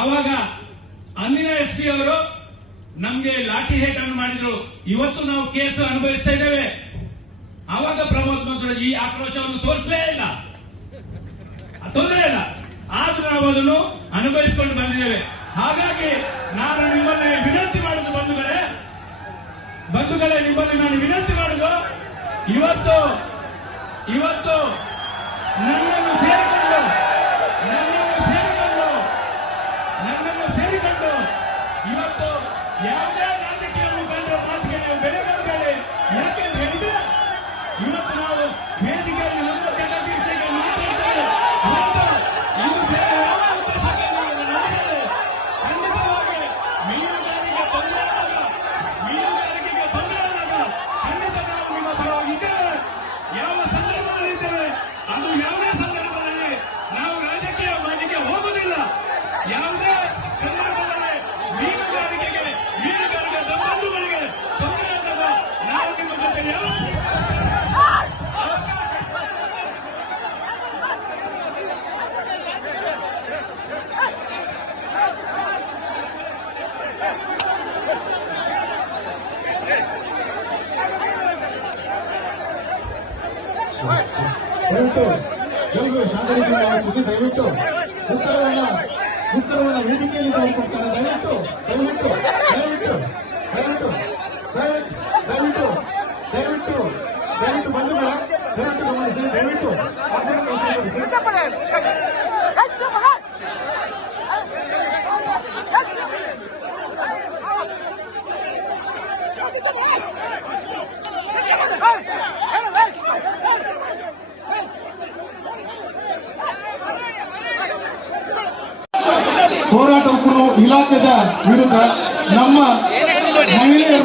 ಆವಾಗ ಅಂದಿನ SP ಅವರು ನಮ್ಗೆ ಲಾಠಿ ಹೇಟ್ ಅನ್ನು ಮಾಡಿದ್ರು. ಇವತ್ತು ನಾವು ಕೇಸು ಅನುಭವಿಸ್ತಾ ಇದ್ದೇವೆ. ಆವಾಗ ಪ್ರಮೋದ್ ಮಂತ್ರಾಜ್ ಈ ಆಕ್ರೋಶವನ್ನು ತೋರಿಸಲೇ ಇಲ್ಲ, ತೊಂದರೆ ಇಲ್ಲ. ಆದ್ರೂ ನಾವು ಅದನ್ನು ಅನುಭವಿಸಿಕೊಂಡು ಬಂದಿದ್ದೇವೆ. ಹಾಗಾಗಿ ನಾನು ನಿಮ್ಮಲ್ಲಿ ವಿನಂತಿ ಮಾಡುದು ಬಂಧುಗಳೇ, ನಿಮ್ಮಲ್ಲಿ ನಾನು ವಿನಂತಿ ಮಾಡುದು, ಇವತ್ತು ನನ್ನನ್ನು ಸೇರಿಕೊಂಡು ಇವತ್ತು ಯಾವುದೇ ರಾಜಕೀಯ ಮುಖಂಡರ ಮಾತಿಗೆ ನೀವು ಬೆಲೆ ಬರಬೇಡಿ. ಯಾಕೆ ಅಂತ ಹೇಳಿದ್ರೆ ಇವತ್ತು ನಾವು ವೇದಿಕೆಯಲ್ಲಿ ನಮ್ಮ ಜಗದೀಶಿಗೆ ಮಾತಾಡ್ತೇವೆ. ಇದು ಬೇರೆ ಯಾವ ಉದ್ದೇಶಕ್ಕೆ ನಡೆದಿದೆ. ಖಂಡಿತವಾಗಿ ಮೀನುಗಾರಿಕೆಗೆ ತೊಂದರೆ ಆದಾಗ ಖಂಡಿತ ನಾವು ನಿಮ್ಮ ಪರವಾಗಿ ಇದ್ದೇವೆ. ಯಾವ ಸಂದರ್ಭದಲ್ಲಿ ಇದ್ದೇವೆ, ಅದು ಯಾವುದೇ ಸಂದರ್ಭದಲ್ಲಿ ನಾವು ರಾಜಕೀಯ ಮಾಡಲಿಕ್ಕೆ ಹೋಗುವುದಿಲ್ಲ. ಯಾವುದೇ ಸಂದರ್ಭದಲ್ಲಿ ಮೀನುಗಾರಿಕೆ ಬಂಧುಗಳಿಗೆ ತೊಂದರೆ ಆದಾಗ ನಾವು ನಿಮ್ಮ ಜೊತೆ ದಯವಿಟ್ಟು ಉತ್ತರವನ್ನ ವೇದಿಕೆಯಲ್ಲಿ ತೆಗೆದುಕೊಡ್ತಾರೆ. ದಯವಿಟ್ಟು ಬಂಧುಗಳ ದಯವಿಟ್ಟು ಗಮನಿಸಿ. ದಯವಿಟ್ಟು ಹೋರಾಟ ಒಕ್ಕೂಟ ಇಲಾಖೆಯ ವಿರುದ್ಧ ನಮ್ಮ ಮಹಿಳೆಯರ